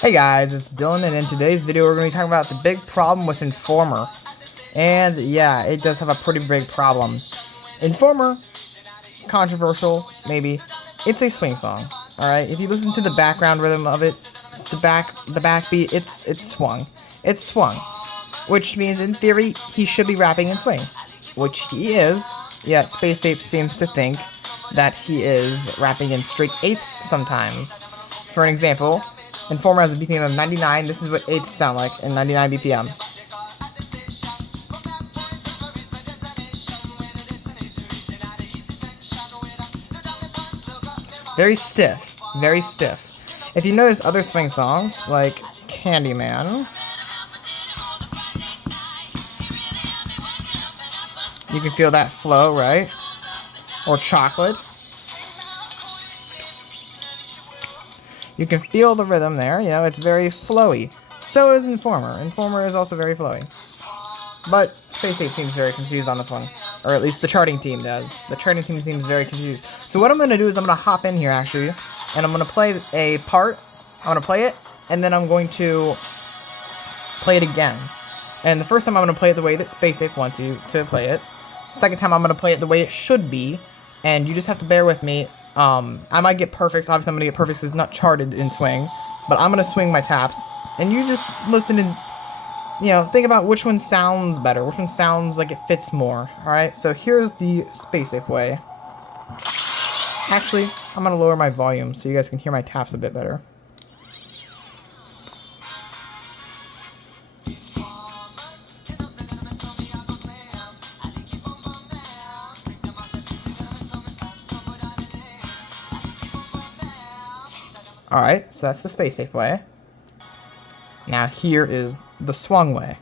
Hey guys, it's Dylan, and in today's video we're going to be talking about the big problem with Informer. And yeah, it does have a pretty big problem. Informer, controversial, maybe. It's a swing song, alright? If you listen to the background rhythm of it, the backbeat, it's swung. It's swung. Which means in theory, he should be rapping in swing. Which he is. Yeah, Space Ape seems to think that he is rapping in straight eighths sometimes. For an example, Informer has a BPM of 99. This is what eighths sound like in 99 BPM. Very stiff. Very stiff. If you notice other swing songs, like Candyman, you can feel that flow, right? Or Chocolate. You can feel the rhythm there, you know, it's very flowy. So is Informer. Informer is also very flowy. But Space Ape seems very confused on this one. Or at least the charting team does. The charting team seems very confused. So what I'm going to do is I'm going to hop in here, actually. And I'm going to play a part. I'm going to play it. And then I'm going to play it again. And the first time I'm going to play it the way that Space Ape wants you to play it. Second time I'm going to play it the way it should be. And you just have to bear with me. I might get perfects. Obviously, I'm going to get perfects. It's not charted in swing. But I'm going to swing my taps. And you just listen and, you know, think about which one sounds better. Which one sounds like it fits more. Alright, so here's the Space Ape way. Actually, I'm going to lower my volume so you guys can hear my taps a bit better. Alright, so that's the Space Ape way. Now here is the swung way.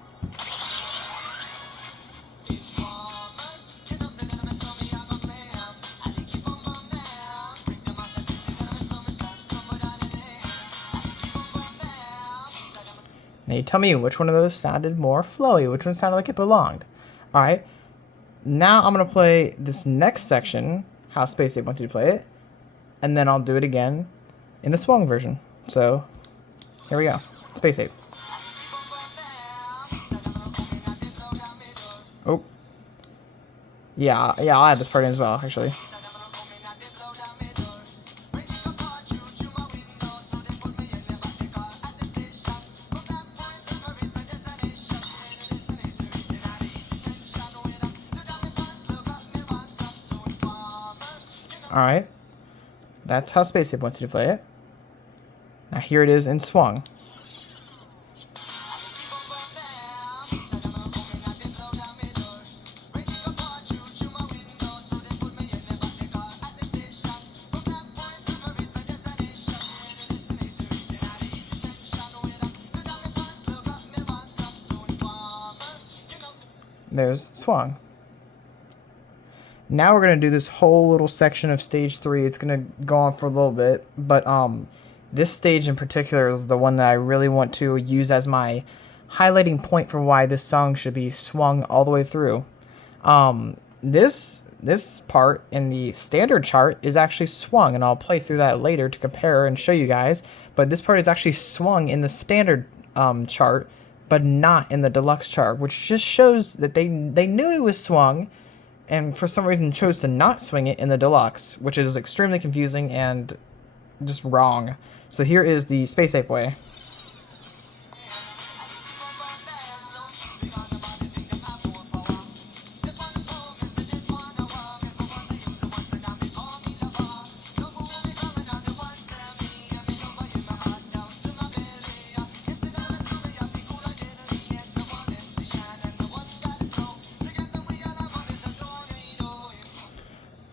Now you tell me which one of those sounded more flowy, which one sounded like it belonged. Alright, now I'm going to play this next section, how Space Ape wants you to play it, and then I'll do it again in the swung version. So, here we go. Space Ape. Oh. Yeah, I'll add this part in as well, actually. Alright. That's how Space Ape wants you to play it. Now here it is in swung. There's swung. Now we're going to do this whole little section of stage 3. It's going to go on for a little bit, but this stage in particular is the one that I really want to use as my highlighting point for why this song should be swung all the way through. This part in the standard chart is actually swung, and I'll play through that later to compare and show you guys, but this part is actually swung in the standard chart, but not in the deluxe chart, which just shows that they knew it was swung, and for some reason chose to not swing it in the deluxe, which is extremely confusing and just wrong. So here is the Space Ape way.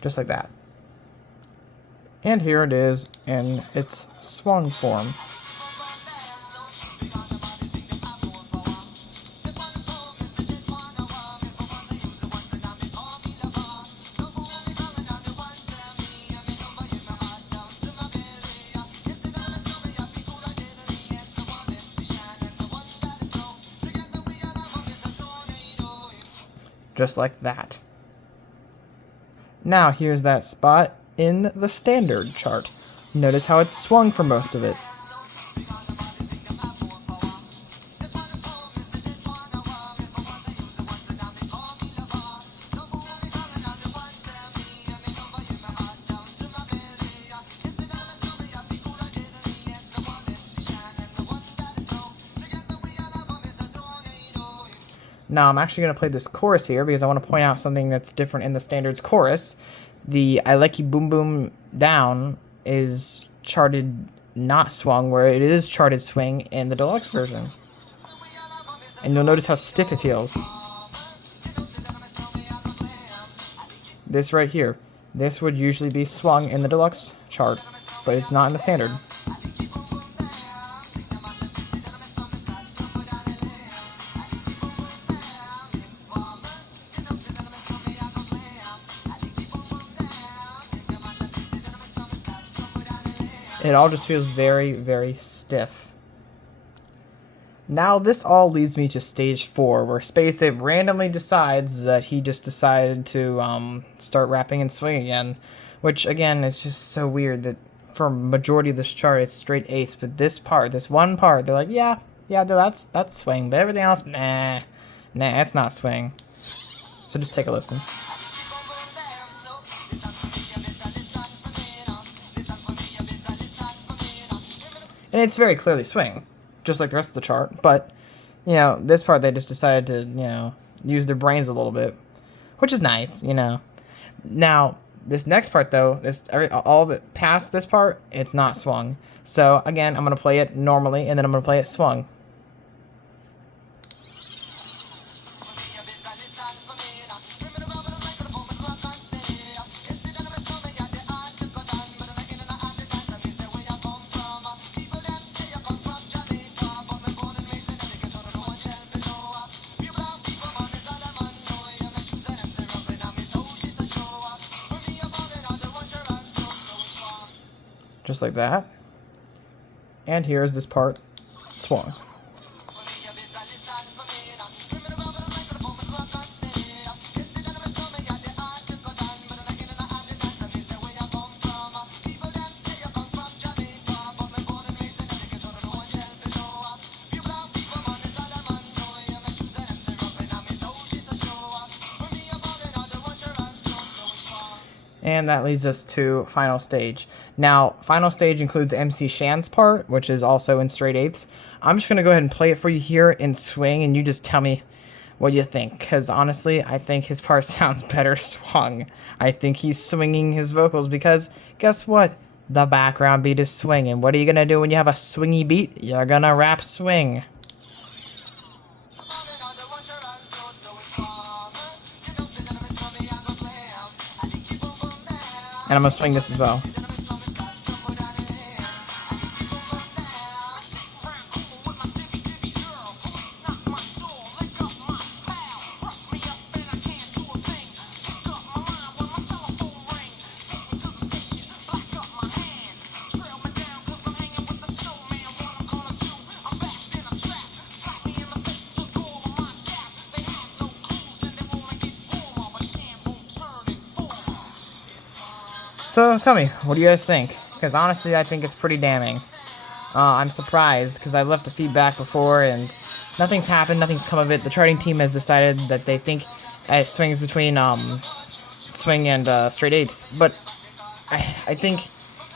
Just like that. And here it is in its swung form. Just like that. Now here's that spot in the standard chart. Notice how it's swung for most of it. Now I'm actually going to play this chorus here because I want to point out something that's different in the standards chorus. The I Like You Boom Boom Down is charted not swung, where it is charted swing in the deluxe version. And you'll notice how stiff it feels. This right here. This would usually be swung in the deluxe chart, but it's not in the standard. It all just feels very, very stiff. Now this all leads me to stage 4, where Space Ape randomly decides that he just decided to start rapping and swing again. Which, again, is just so weird that for majority of this chart it's straight eighths, but this part, this one part, they're like, yeah, that's swing, but everything else, nah, it's not swing. So just take a listen. And it's very clearly swing, just like the rest of the chart. But, you know, this part they just decided to, you know, use their brains a little bit, which is nice, you know. Now, this next part, though, all that past this part, it's not swung. So, again, I'm going to play it normally, and then I'm going to play it swung. Just like that. And here's this part swung. And that leads us to final stage. Now, final stage includes MC Shan's part, which is also in straight eighths. I'm just going to go ahead and play it for you here in swing, and you just tell me what you think. Because honestly, I think his part sounds better swung. I think he's swinging his vocals because, guess what? The background beat is swinging. What are you going to do when you have a swingy beat? You're going to rap swing. And I'm going to swing this as well. So tell me, what do you guys think? Because honestly, I think it's pretty damning. I'm surprised because I left the feedback before and nothing's happened, nothing's come of it. The charting team has decided that they think it swings between swing and straight eighths. But I think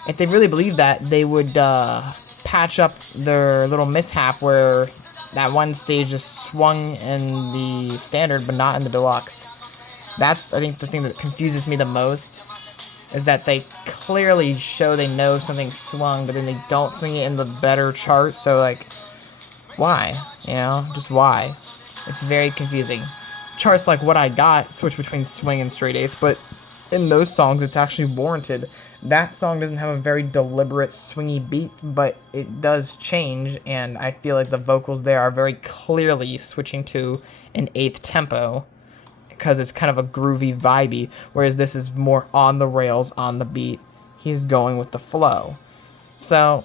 if they really believe that, they would patch up their little mishap where that one stage just swung in the standard but not in the deluxe. That's, I think, the thing that confuses me the most. Is that they clearly show they know something swung, but then they don't swing it in the better chart, so, like, why? You know, just why? It's very confusing. Charts like What I Got switch between swing and straight eighths, but in those songs, it's actually warranted. That song doesn't have a very deliberate swingy beat, but it does change, and I feel like the vocals there are very clearly switching to an eighth tempo, because it's kind of a groovy, vibey, whereas this is more on the rails, on the beat. He's going with the flow. So,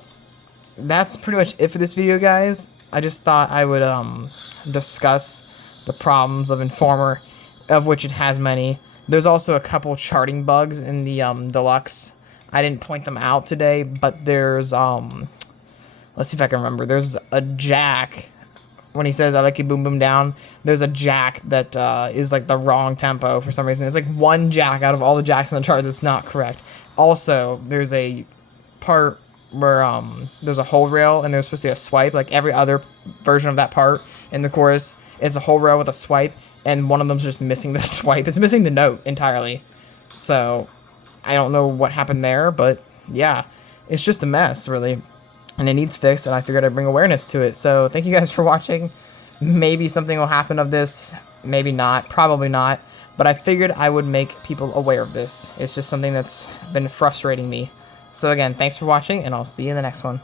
that's pretty much it for this video, guys. I just thought I would discuss the problems of Informer, of which it has many. There's also a couple charting bugs in the deluxe. I didn't point them out today, but there's let's see if I can remember. There's a jack. When he says, I like you boom boom down, there's a jack that is like the wrong tempo for some reason. It's like one jack out of all the jacks on the chart that's not correct. Also, there's a part where there's a whole rail and there's supposed to be a swipe. Like every other version of that part in the chorus is a whole rail with a swipe, and one of them's just missing the swipe. It's missing the note entirely. So I don't know what happened there, but yeah, it's just a mess, really. And it needs fixed, and I figured I'd bring awareness to it. So thank you guys for watching. Maybe something will happen of this, maybe not, probably not, but I figured I would make people aware of this. It's just something that's been frustrating me. So again, thanks for watching, and I'll see you in the next one.